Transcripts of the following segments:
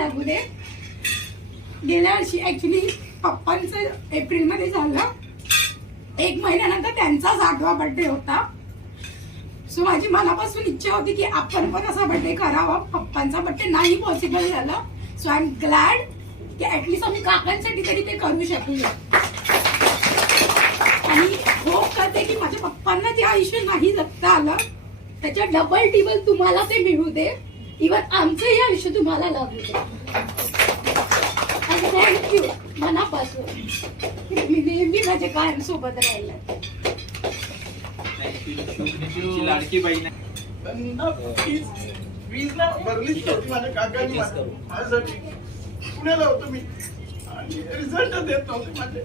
लागू दे. गेल्या वर्षी ऍक्च्युली पप्पांचं एप्रिलमध्ये झालं. एक महिन्यानंतर त्यांचाच आठवा बर्थडे होता. सो माझी मनापासून इच्छा होती की आपण पण असा बर्थडे करावा. पप्पांचा बर्थडे नाही पॉसिबल झालं. सो आय एम ग्लॅड की ऍटलीस्ट आम्ही काकांसाठी तरी ते करू शकूया. आणि होप करते की माझ्या पप्पांना ते आयुष्य नाही जगता आलं त्याच्या डबल टिबल तुम्हाला ते मिळू दे. इवन आमचंही आयुष्य तुम्हाला लाभू दे आणि थँक्यू मनापासून. मी नेहमी माझ्या कायम सोबत राहिला तुमची लाडकी बहीण आहे. ना, वीज वीज ना भरलीच होती माझ्या काकांनी वीज करू. माझ्यासाठी. पुण्याला होतो मी. आणि रिझल्ट देत नव्हते माझे.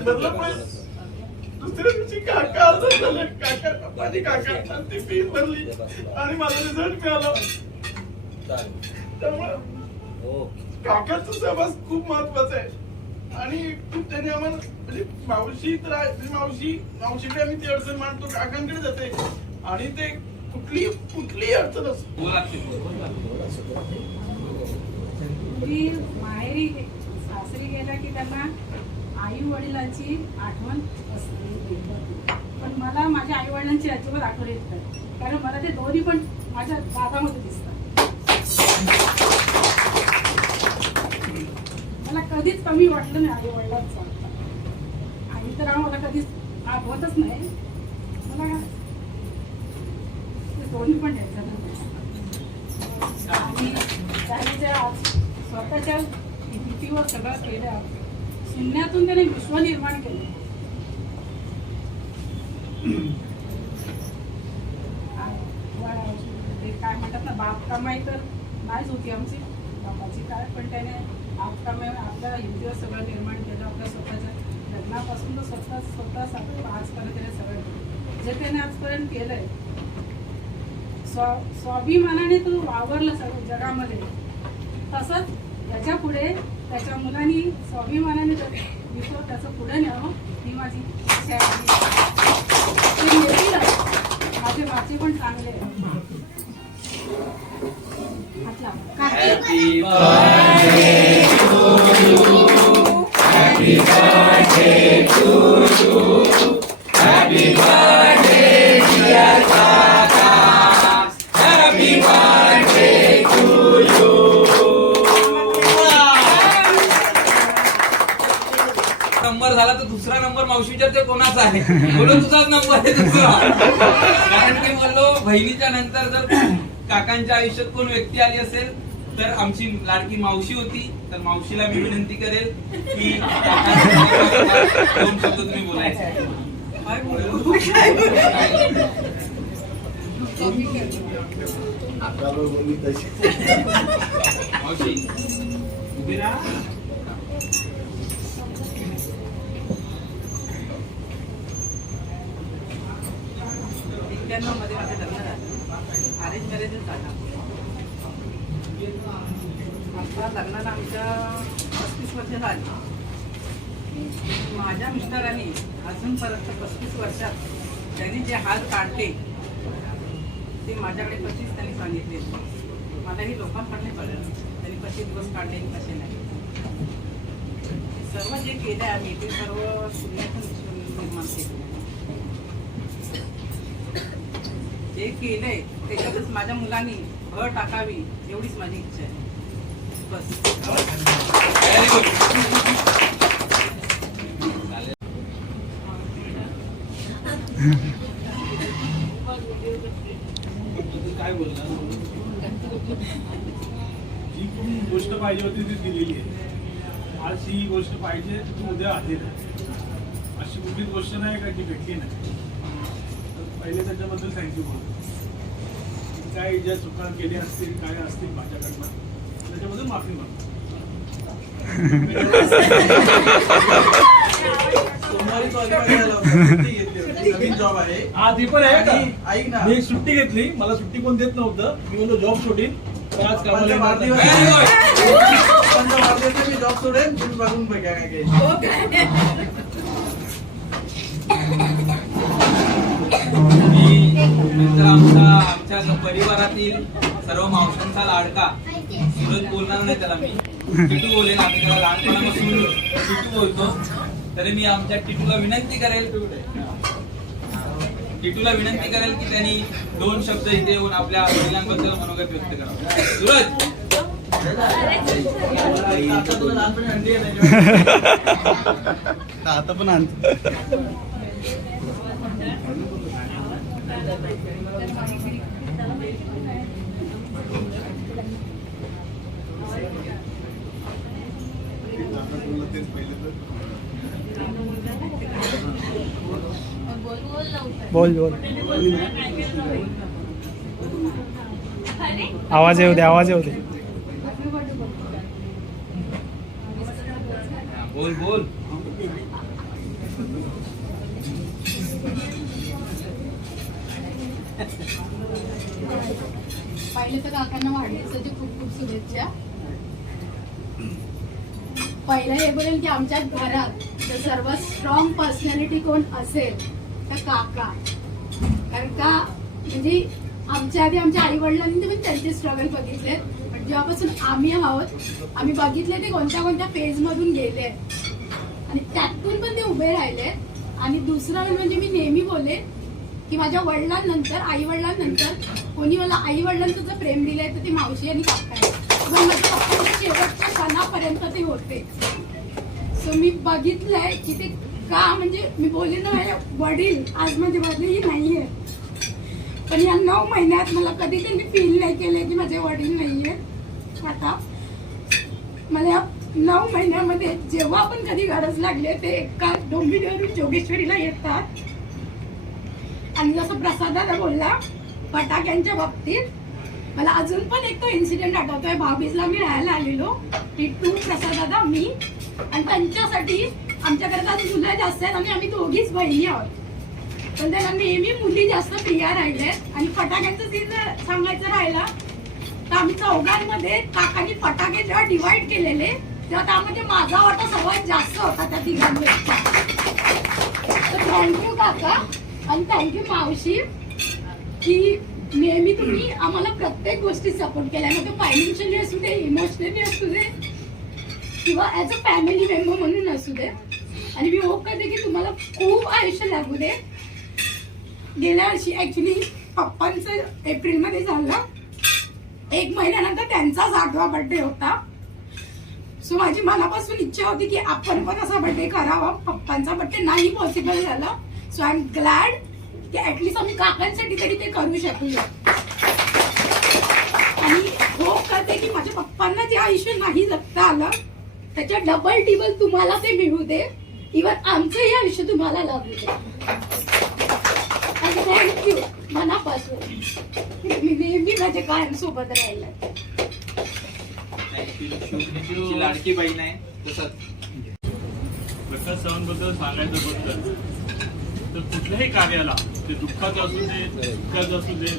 भरलं पण दुसऱ्या दिवशी काका असं झालं. काका माझे काका. ती फी भरली. आणि माझा रिझल्ट मिळाला त्यामुळे काकाचा सहवास खूप महत्त्वाचा आहे. आणि खूप त्याने आम्हाला म्हणजे मावशी तर म्हणजे मावशी मावशीकडे आम्ही ती अडचण मांडतो काकांकडे जाते. आणि ते कुठली कुठलीही अडचण असतो बोल माहेरी सासरी गेला की त्यांना आई वडिलांची आठवण असते. पण मला माझ्या आई वडिलांची अजिबात आठवण येत नाही. कारण मला ते दोन्ही पण माझ्या दादामध्ये दिसतात. मला कधीच कमी वाटलं नाही आई वडिलांचं आई तर मला कधीच आठवतच नाही. मला ते दोन्ही पण द्यायचं आणि त्याने ज्या स्वतःच्या भीतीवर सगळं केलं. शून्यातून त्याने विश्व निर्माण केले. काय म्हणतात ना बाप कमाई तर नाहीच होती आमची. बापाची काय पण त्याने आप कमाई आपल्या हिंदीवर सगळं निर्माण केलं. आपल्या स्वतःच्या लग्नापासून तर स्वतः स्वतः सगळं आजपर्यंत त्याने सगळं जे त्याने आजपर्यंत केलंय स्व स्वाभिमानाने तो वावरला सगळं जगामध्ये. तसंच त्याच्या पुढे त्याच्या मुलांनी स्वाभिमानाने विश्व त्याचं पुढे न्यावं ही माझी इच्छा आहे. माझे वाचे पण चांगले आहेत. हात लावा. Happy birthday मावशी विचारते कोणाचा आहे? बोलो तुझाच नंबर आहे दुसरा कारण की बोललो बहिणीच्या नंतर जर काकांच्या आयुष्यात कोण व्यक्ती आली असेल तर आमची लाडकी मावशी होती. तर मावशीला मी विनंती करेल की दोन शब्द तुम्ही बोलायचे? मावशी उभी राहा. एक्क्याण्णवमध्ये माझं लग्न झालं. अरेंज मॅरेजच झालं. आता लग्नाला आमच्या पस्तीस वर्ष झाली. माझ्या मिस्टरांनी अजूनपर्यंत पस्तीस वर्षात त्यांनी जे हाल काढले ते माझ्याकडे कशीच त्यांनी सांगितले. मलाही लोकांकडे पडलं त्यांनी कसे दिवस काढले कसे नाही. सर्व जे केलं आम्ही ते सर्व शून्यातून निर्माण केलं जे केलंय त्याच्यातच माझ्या मुलांनी भर टाकावी एवढीच माझी इच्छा आहे. बस. काय बोलणार जी पण गोष्ट पाहिजे होती ती दिलेली आहे. आज ही गोष्ट पाहिजे उद्या आली अशी कुठलीच गोष्ट नाही का जी भेटली नाही? त्याच्याबद्दल थँक्यू बोलतो. काय ज्या चुका केल्या असतील काय असतील माझ्याकडनं त्याच्याबद्दल माफी मागतो. सोमवारी qualify झाला होता. सुट्टी घेतली होती. नवीन जॉब आहे. हा ती पण आहे आणि का ऐक ना. मी एक सुट्टी घेतली. मला सुट्टी कोण देत नव्हतं. मी म्हणलो जॉब सोडीन. तर आज कामाला येणार नाही. पंधरा मी जॉब सोडेन. तुम्ही बघून बघा काय मी नंतर आमचा आमच्या परिवारातील सर्व मावशांचा लाडका. सूरज बोलणार नाही त्याला मी. टिटू बोलेल आम्ही त्याला लहानपणापासून टिटू बोलतो. तरी मी आमच्या टिटूला विनंती करेल. टिटूला विनंती करेल की त्यांनी दोन शब्द इथे येऊन आपल्या वडिलांबद्दल मनोगत व्यक्त करावं. सूरज! आता पण आणतो बोल बोल. आवाज येऊ दे आवाज येऊ दे. बोल बोल. पहिले तर काकांना वाढदिवसाची खूप खूप शुभेच्छा. पहिलं हे बोलेल की आमच्या घरात जर सर्वात स्ट्रॉंग पर्सनॅलिटी कोण असेल तर काका. कारण का म्हणजे आमच्या आधी आमच्या आई वडिलांनी पण त्यांचे स्ट्रगल बघितले पण जेव्हापासून आम्ही आहोत आम्ही बघितले ते कोणत्या कोणत्या फेज मधून गेले. आणि त्यातून पण ते उभे राहिले. आणि दुसरं म्हणजे मी नेहमी बोले की माझ्या वडिलांनंतर आई वडिलांनंतर कोणी मला आई वडिलांचं जर प्रेम दिलंय तर ती मावशी आणि काका आहे माझ्या पप्पांच्या शेवटच्या क्षणापर्यंत ते होते. सो मी बघितलंय की ते का म्हणजे मी बोलले ना माझ्या वडील आज माझे वडीलही नाहीये पण या नऊ महिन्यात मला कधी त्यांनी फील नाही केलं की माझे वडील नाही आहेत आता मला या नऊ महिन्यामध्ये जेव्हा पण कधी गरज लागली ते एका डोंबिवलीवरून जोगेश्वरीला येतात. आणि जसं प्रसादाचा बोलला फटाक्यांच्या बाबतीत. मला अजून पण एक तो इन्सिडेंट आठवतोय. भाऊबीजला मी राहायला आलेलो. टिटू प्रसाद दादा मी. आणि त्यांच्यासाठी आमच्याकडे तर मुलं जास्त आहेत. आणि आम्ही दोघीच बहिणी आहोत. पण त्याला नेहमी मुली जास्त प्रिया राहिल्यात. आणि फटाक्यांचं सीन सांगायचं राहिला तर आम्ही चौघांमध्ये काकांनी फटाके जेव्हा डिवाइड केलेले तेव्हा त्यामध्ये माझा वाटा सर्वात जास्त होता त्या तिघांपेक्षा तर थँक्यू काका आणि थँक्यू मावशी की नेहमी तुम्ही आम्हाला प्रत्येक गोष्टी सपोर्ट केल्या. मग फायनान्शियली असू दे इमोशनली असू दे किंवा ॲज अ फॅमिली मेंबर म्हणून असू दे. आणि मी होप करते की तुम्हाला खूप आयुष्य लागू दे. गेल्या वर्षी ॲक्च्युली पप्पांचं एप्रिलमध्ये झालं. एक महिन्यानंतर त्यांचाच आठवा बर्थडे होता. सो माझी मनापासून इच्छा होती की आपण पण असा बर्थडे करावा. पप्पांचा बर्थडे नाही पॉसिबल झाला. सो आय एम ग्लॅड की ऍटलीस्ट आम्ही काकांसाठी तरी ते करू शकूया आणि होप करते की माझ्या पप्पांना जे आयुष्य नाही जगता आलं त्याच्या डबल टिबल तुम्हाला ते मिळू दे. इवन आमचंही आयुष्य तुम्हाला लाभू दे. थँक्यू मनापासून. मी नेहमी माझ्या कायम सोबत राहिलं लाडकी बहीण आहे. तसंच. प्रकाश सावंतबद्दल सांगायचं बद्दल तर कुठल्याही कार्याला ते दुःखाचं असू दे सुखाचं असू दे.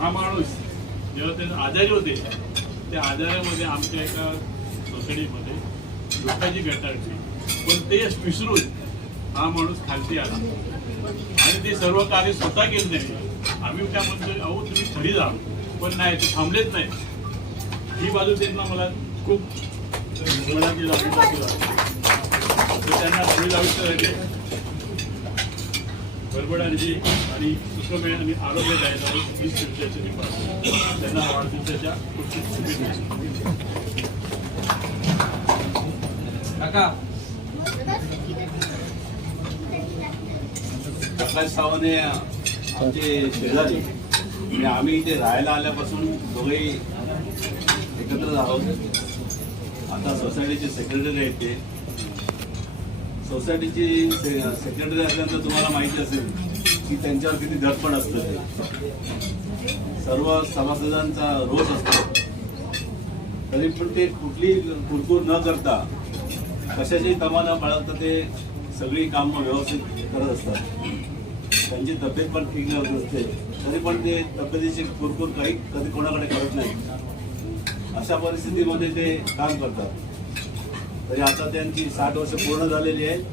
हा माणूस जेव्हा ते आजारी होते त्या आजारामध्ये आमच्या एका सोसायटीमध्ये दुःखाची घटना पण ते विसरून हा माणूस खालती आला. आणि ते सर्व कार्य स्वतः केलं नाही आम्ही त्या म्हणतो अहो तुम्ही घरी जा. पण नाही ते थांबलेच नाही. ही बाजू त्यांना मला खूप मला ती लागली तर त्यांना थोडी आयुष्य राहिले बडबडांची आणि सुखमय आणि आरोग्य ही पाहतो त्यांना वाढदिवसाच्या खूप शुभेच्छा. काका. प्रकाश सावंत हे आमचे शेजारी. आणि आम्ही इथे राहायला आल्यापासून दोघेही एकत्रच आहोत. आता सोसायटीचे सेक्रेटरी आहेत ते. सोसायटीची सेक्रेटरी असल्यानंतर तुम्हाला माहिती असेल की त्यांच्यावर किती धडपड असतं सर्व सभासदांचा रोष असतो. तरी पण ते कुठली कुरकुर न करता कशाची तमा न बाळगता ते सगळी कामं व्यवस्थित करत असतात. त्यांची तब्येत पण ठीक नव्हत असते. तरी पण ते तब्येतीची कुरकूर काही कधी कोणाकडे करत नाही. अशा परिस्थितीमध्ये ते काम करतात. तरी आता त्यांची साठ वर्ष पूर्ण झालेली आहेत.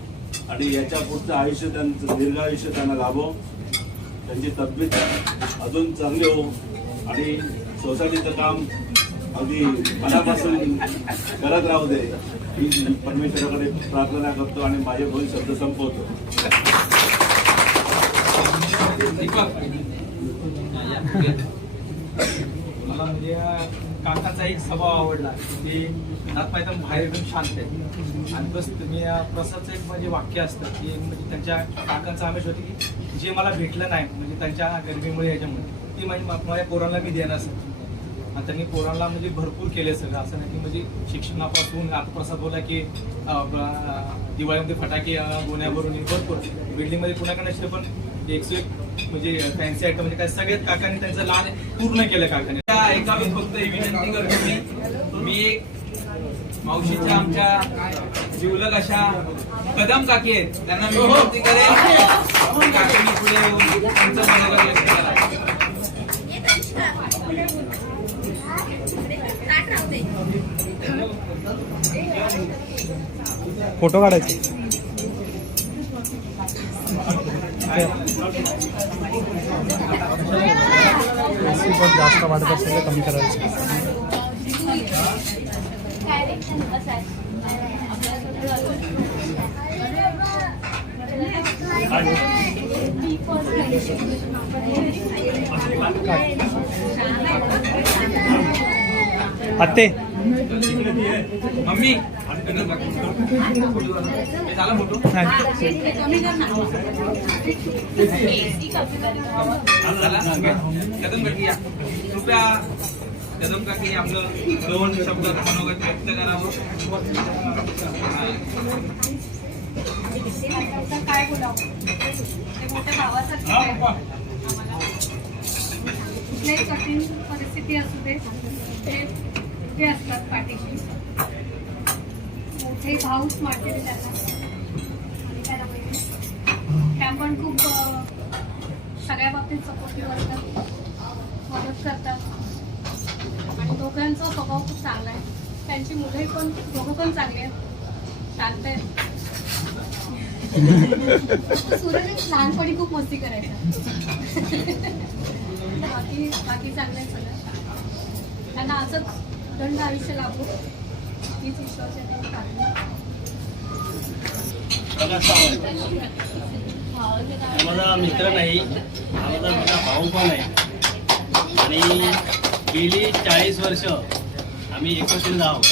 आणि याच्या पुढचं आयुष्य त्यांचं दीर्घ आयुष्य त्यांना लाभो. त्यांची तब्येत अजून चांगली हो आणि सोसायटीचं काम अगदी मनापासून करत राहू दे. ही परमेश्वराकडे प्रार्थना करतो आणि माझे दोन शब्द संपवतो. मला म्हणजे काकाचा एक स्वभाव आवडला की नातपा एकदम बाहेर एकदम शांत आहे. आणि बस तुम्ही प्रसादचं एक म्हणजे वाक्य असतं की म्हणजे त्यांच्या काकांचं आमिष होते की जे मला भेटलं नाही म्हणजे त्यांच्या गरिबीमुळे याच्यामुळे. ती म्हणजे माझ्या पोरांना मी देणार असं आणि त्यांनी पोरांना म्हणजे भरपूर केले सगळं असं नाही की म्हणजे शिक्षणापासून आता प्रसाद बोला की दिवाळीमध्ये फटाके गोण्यावरून भरपूर. बिल्डिंगमध्ये कुणाकडे असले पण एकशे एक म्हणजे फॅन्सी आयटम म्हणजे काय सगळ्यात काकांनी त्यांचं लहान पूर्ण केलं काकांनी. मी फक्त ही विनंती करतो मी. मी एक मावशीच्या आमच्या जिवलग अशा कदम काकी आहेत. त्यांना मी विनंती करेन काकींनी पुढे येऊन त्यांचं मनोगत व्यक्त करा फोटो काढायचे. पण जास्त वाटत असेल तर कमी करायचं. आत्ते. मम्मी. कदम कदम काकी कृपया कदम काकी आपलं दोन शब्द मनोगत व्यक्त करावं काय बोलावं कुठल्याही कठीण परिस्थिती असू दे ते असतात पाठीशी. हे भाऊच वाटते त्यांना. त्या पण खूप सगळ्या बाबतीत सपोर्टिव्ह असतात. मदत करतात. आणि दोघांचा स्वभाव खूप चांगला आहे. त्यांची मुले पण दोघं पण चांगले आहेत. शांत आहेत. सूरज लहानपणी खूप मस्ती करायचा. बाकी बाकी चांगलं आहे सगळं. त्यांना असंच दंड आयुष्य लागू. माझा मित्र नाही आमचा माझा माझा भाऊ पण आहे. आणि गेली चाळीस वर्ष आम्ही एकत्रित आहोत.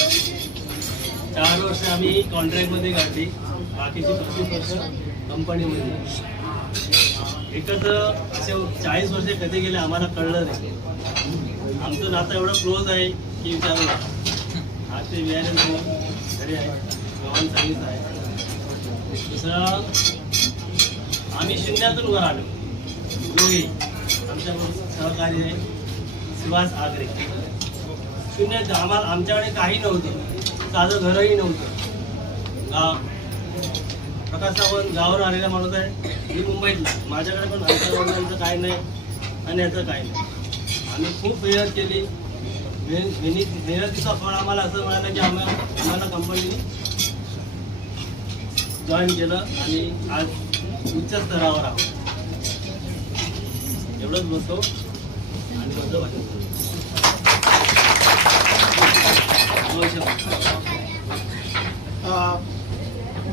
चार वर्ष आम्ही कॉन्ट्रॅक्टमध्ये काढली बाकीची पस्तीस वर्ष कंपनीमध्ये. एकत्र असे चाळीस वर्ष कधी गेले आम्हाला कळलं नाही. आमचं नातं एवढं क्लोज आहे की विचारू नका. ते विहार घरी आहे. गावाने सांगितलं आहे. दुसरं आम्ही शून्यातून वर आलो. दोघे आमच्याबरोबर सहकारी आहे. सुभाष आगरे. शून्य आम्हाला आमच्याकडे काही नव्हतं. साधं घरही नव्हतं. गाव प्रकाश सावंत गावावर आलेला माणूस आहे. मी मुंबईतला माझ्याकडे पण आमच्या वडिलांचं काय नाही. आणि याचं काय नाही. आम्ही खूप मेहनत केली. मेहनतीचा फळ आम्हाला असं मिळालं की आम्हाला आम्हाला कंपनीने जॉईन केलं आणि आज उच्च स्तरावर आहोत. एवढंच बोलतो. आणि बोलतो बाकी.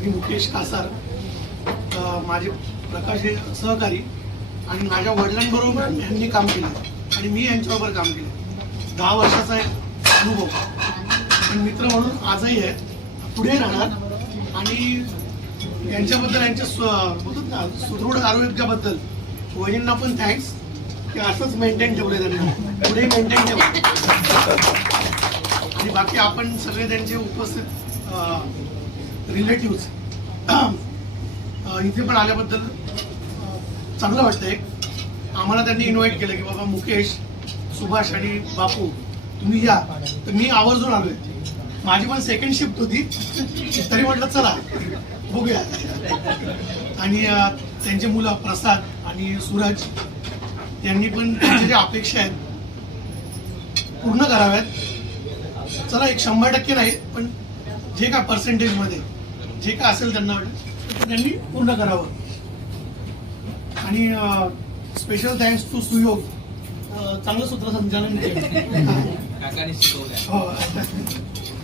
मी मुकेश कासार. माझे प्रकाश हे सहकारी आणि माझ्या वडिलांबरोबर यांनी काम केलं. आणि मी यांच्याबरोबर काम केलं. दहा वर्षाचा एक अनुभव. पण मित्र म्हणून आजही आहे. पुढे राहणार. आणि यांच्याबद्दल यांच्या सुदृढ आरोग्याबद्दल वहिनींना पण थँक्स की असंच मेंटेन ठेवलं त्यांना. पुढे मेंटेन ठेवलं आणि बाकी आपण सगळे त्यांचे उपस्थित रिलेटिव्स इथे पण आल्याबद्दल चांगलं वाटतं एक आम्हाला त्यांनी इन्व्हाइट केलं की बाबा मुकेश सुभाष आणि बापू तुम्ही या. तर मी आवर्जून आलोय. माझी पण सेकंड शिफ्ट होती. तरी म्हटलं चला बघूया. आणि त्यांचे मुलं प्रसाद आणि सूरज यांनी पण त्यांच्या ज्या अपेक्षा आहेत पूर्ण कराव्यात. चला एक शंभर टक्के नाही पण जे काय पर्सेंटेजमध्ये जे काय असेल त्यांना वाटेल त्यांनी पूर्ण करावं. आणि स्पेशल थँक्स टू सुयोग चांगलं सूत्रसंचालन हो.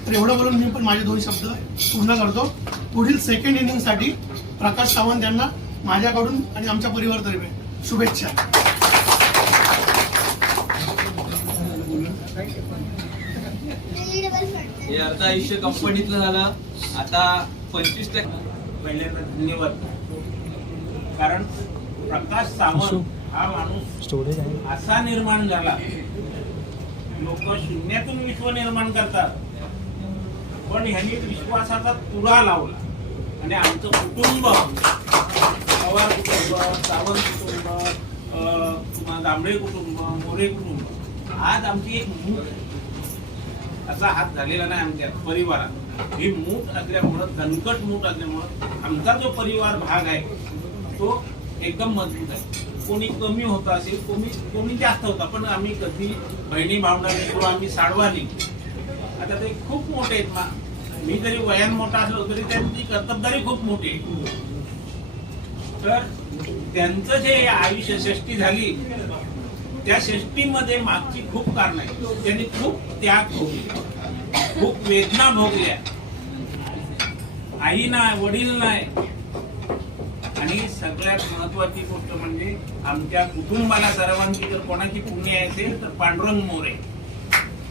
तर एवढं बोलून मी पण माझे दोन शब्द पूर्ण करतो. पुढील सेकंड इनिंगसाठी प्रकाश सावंत यांना माझ्याकडून आणि आमच्या परिवारतर्फे शुभेच्छा. हे अर्ध आयुष्य कंपनीतलं झालं. आता पंचवीस टक्के पहिल्यांदा धन्यवाद. कारण प्रकाश सावंत हा माणूस स्टोरेज आहे. असा निर्माण झाला. लोक शून्यातून विश्व निर्माण करतात. पण ह्यांनी विश्वासाचा तुरा लावला. आणि आमचं कुटुंब पवार कुटुंब सावंत कुटुंब पुन्हा दांबळे कुटुंब मोरे कुटुंब आज आमची एक मूठ असा हात झालेला नाही आमच्या परिवारात. ही मूठ असल्यामुळं दणकट मूठ असल्यामुळं आमचा जो परिवार भाग आहे तो एकदम मजबूत आहे. कोणी कमी होता असेल कोणी कोणी जास्त होता पण आम्ही कधी बहिणी भावंडांनी किंवा आम्ही साडवानी आता ते खूप मोठे आहेत. मी जरी वयान मोठा असलो तरी त्यांची कर्तबदारी खूप मोठी तर त्यांचं जे आयुष्य षष्टी झाली त्या षष्टीमध्ये मागची खूप कारण आहे त्यांनी खूप त्याग भोगले. खूप वेदना भोगल्या. आई ना वडील नाही आणि सगळ्यात महत्वाची गोष्ट म्हणजे आमच्या कुटुंबाला सर्वांची जर कोणाची पुण्य असेल तर पांडुरंग मोरे.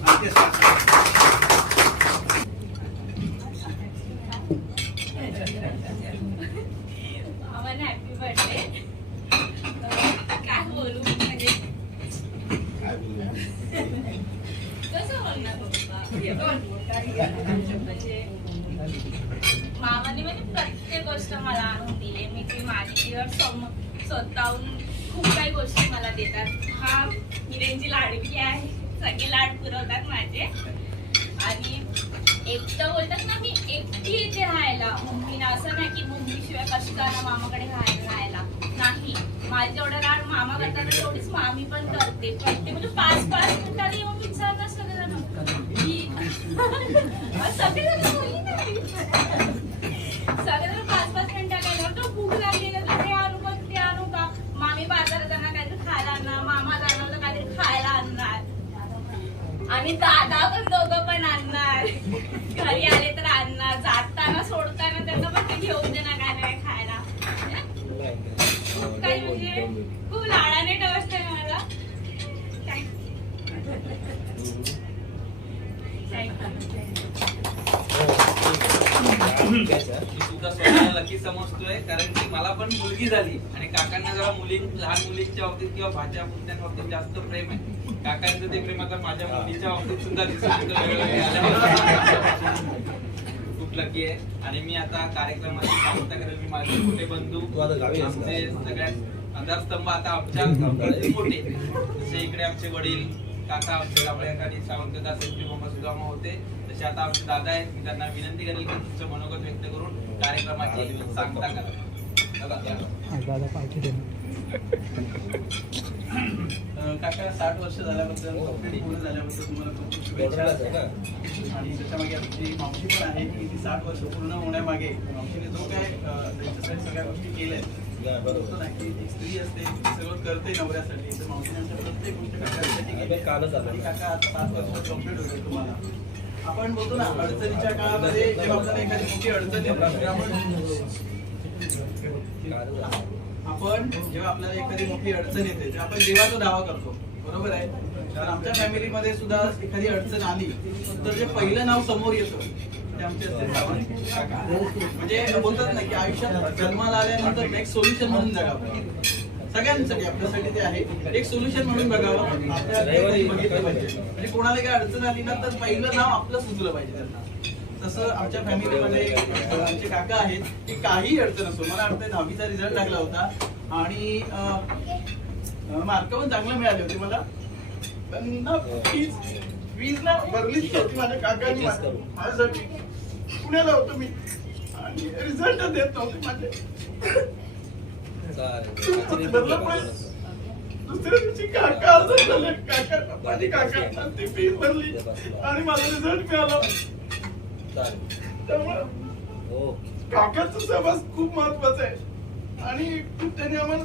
आमचे सासरे आम्हाला हॅपी बर्थडे काय बोलू म्हणजे कसं बोलणार पप्पा म्हणजे मामाने म्हणजे प्रत्येक गोष्ट मला आणून दिली मी ती माझी सम स्वतःहून खूप काही गोष्टी मला देतात. हा हिऱ्यांची लाडकी आहे. सगळे लाड पुरवतात माझे. आणि एकटं बोलतात ना मी एकटी येते राहायला. मम्मीला असं नाही की मम्मीशिवाय कष्टाला मामाकडे राहायला राहायला. नाही. माझे जेवढं लाड मामा करतात तेवढीच मामी पण करते. प्रत्येक म्हणजे पाच पाच मिनिटाला येऊन विचारतात सगळेजण. की सगळेजण बोलली सगळेजण पाच पाच मिनिटाला येणार तो भूक लागली ना तर हे आणू का ते आणू का मामी बाजारात जाणार काहीतरी खायला आणणार मामा जाणार तर काहीतरी खायला आणणार आणि दादा पण दोघं पण आणणार. घरी आले तर आणणार. जाताना सोडताना त्यांना पण ते घेऊन देणार काय नाही खायला. खूप काही म्हणजे? खूप लाडाने टवसते मला. काय? मी सुद्धा स्वतःला लकी समजतोय कारण की मला पण मुलगी झाली. आणि काकांना जरा मुली लहान मुलींच्या बाबतीत किंवा भाच्या मुद्द्यांच्या बाबतीत जास्त प्रेम आहे. काकांचं ते प्रेम आता माझ्या मुलीच्या बाबतीत सुद्धा. खूप लकी आहे. आणि मी आता कार्यक्रमाची सांगता करेल. मी माझे मोठे बंधू आमचे सगळ्यात आधारस्तंभ आता आमच्या मोठे जसे इकडे आमचे वडील काका आमचे आणि सावंतदा सेंट्री मोहम्मद सुदामा होते. तसे आता आमचे दादा आहेत. मी त्यांना विनंती करेल की तुमचं मनोगत व्यक्त करून कार्यक्रमाची सांगता करा. दादा, या. काका साठ वर्ष झाल्याबद्दल कंप्लीट पूर्ण झाल्याबद्दल तुम्हाला खूप खूप शुभेच्छा. आणि त्याच्यामागे आमची मावशी पण आहे की ती साठ वर्ष पूर्ण होण्यामागे मावशीने जो काय त्यांच्यासाठी सगळ्या गोष्टी केल्या बोलतो ना की एक स्त्री असते सगळं करते नवऱ्यासाठी. तर मावशीने आमच्या प्रत्येक गोष्ट काकासाठी केली. आणि काका आता सात वर्ष कंप्लीट होते तुम्हाला. आपण बोलतो ना अडचणीच्या काळामध्ये जेव्हा आपल्याला एखादी मोठी अडचण आपण आपण जेव्हा आपल्याला एखादी मोठी अडचण येते तेव्हा आपण देवाचा दावा करतो. बरोबर आहे? कारण आमच्या फॅमिलीमध्ये सुद्धा एखादी अडचण आली तर जे पहिलं नाव समोर येतं म्हणजे बोलतात ना की आयुष्यात जन्माला आल्यानंतर एक सोल्युशन म्हणून जगावं. सगळ्यांसाठी आपल्यासाठी ते आहे. एक सोल्युशन म्हणून बघावं. आपल्या बघितलं पाहिजे म्हणजे कोणाला काही अडचण आली ना तर पहिलं नाव आपलं सुचलं पाहिजे त्यांना. तसं आमच्या फॅमिलीमध्ये आमचे काका आहेत की काही अडचण असो मला वाटतं दहावीचा रिझल्ट लागला होता. आणि मार्क पण चांगले मिळाले होते मला. पण ना फीज फीज ना भरलीच नव्हती माझ्या काकांनी माझ्या- माझ्यासाठी. पुण्याला होतो मी. आणि रिझल्ट देत नव्हते माझे. भरलं पण दुसऱ्या दिवशी काका असं झालं काका माझे काका ती फीज भरली. आणि मला रिझल्ट मिळाला. त्यामुळे काकाचा सहवास खूप महत्त्वाचा आहे. आणि खूप त्यांनी आम्हाला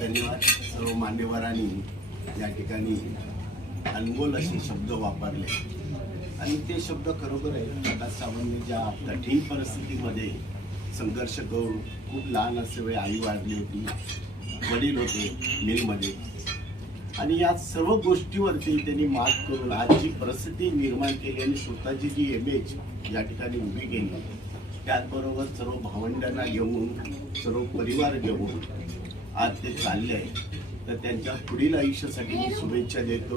धन्यवाद सर्व मान्यवरांनी या ठिकाणी अनमोल असे शब्द वापरले. आणि ते शब्द खरोखर आहे. प्रकाश सावंतने ज्या कठीण परिस्थितीमध्ये संघर्ष करून खूप लहान असे वेळ आई वाढली होती वडील होते मिलमध्ये. आणि या सर्व गोष्टीवरती त्यांनी मात करून आज जी परिस्थिती निर्माण केली आणि स्वतःची जी इमेज या ठिकाणी उभी केली त्याचबरोबर सर्व भावंडांना घेऊन सर्व परिवार घेऊन आज ते चालले आहे तर त्यांच्या पुढील आयुष्यासाठी मी शुभेच्छा देतो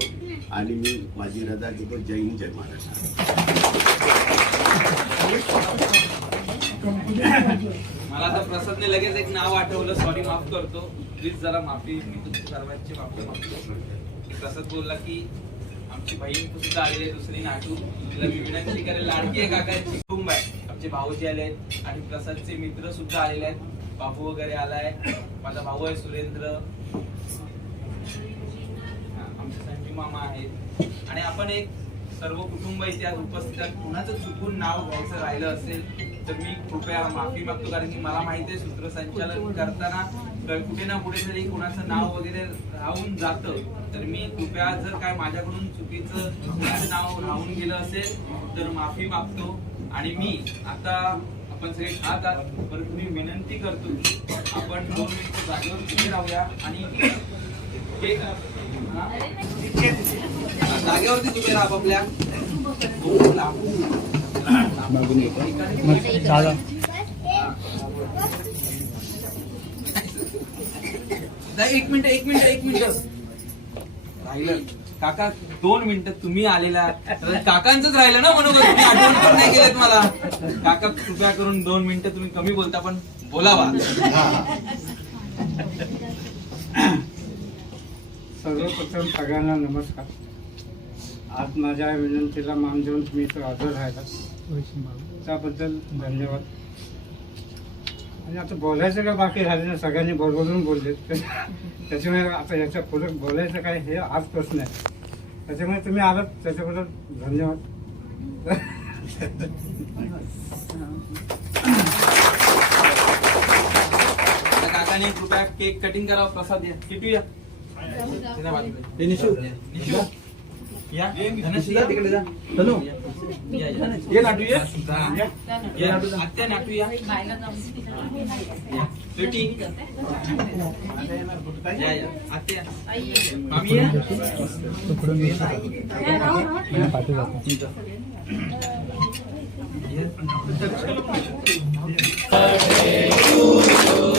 आणि मी माझी रजा घेतो. जय हिंद जय महाराष्ट्र. मला आता प्रसादने लगेच एक नाव आठवलं. सॉरी माफ करतो. प्लीज जरा माफी मी तुमची सर्वांची माफी मागतो. प्रसाद बोलला की आमची बहीण सुद्धा आलेली आहे दुसरी नाटू तिला मी विनंती करेल. लाडकी आहे काकाची कुटुंब आहे. आमचे भाऊजी आले आहेत आणि प्रसादचे मित्र सुद्धा आलेले आहेत. बापू वगैरे आलाय माझा भाऊ आहे सुरेंद्र. आमचे संजीव मामा आहेत. आणि आपण एक सर्व कुटुंब इथे आज उपस्थित आहेत. कुणाचं चुकून नाव घ्यायचं राहिलं असेल तर मी कृपया माफी मागतो कारण की मला माहिती आहे सूत्रसंचालन करताना कुठे ना कुठे तरी कुणाचं नाव वगैरे राहून जातं तर मी कृपया जर काय माझ्याकडून चुकीचं कुणाचं नाव राहून गेलं असेल तर माफी मागतो. आणि मी आता आपण सगळे खात आहात परंतु मी विनंती करतो की आपण दोन मिनिटं जागेवर उभे राहूया आणि केक जागेवरती तुम्ही राहा आपल्या एक मिनिट एक मिनिट एक मिनिट. राहिलं. काका दोन मिनिटं तुम्ही आलेला तर काकांचंच राहिलं ना म्हणून तुम्ही आठवण पण नाही केलं मला काका कृपया करून दोन मिनिटं तुम्ही कमी बोलता पण बोलावा. सर्वप्रथम सगळ्यांना नमस्कार. आज माझ्या विनंतीला मान देऊन तुम्ही इथं हजर राहिला. त्याबद्दल धन्यवाद. आणि आता बोलायचं काय बाकी राहिले ना सगळ्यांनी बरोबरून बोलले. त्याच्यामुळे आता याच्यापुढे बोलायचं काय हे आज प्रश्न आहे. त्याच्यामुळे तुम्ही आलात त्याच्याबद्दल धन्यवाद. काकाने कृपया केक कटिंग करावं प्रसाद या किटू या हे निशू निशू या धनश्री या तिकडे जा धनु या, या. ये नाटू या या. या नाटू आत्या नाटू या या. स्वीटी या या आत्या मामी या तिकडून पाठी जातो Happy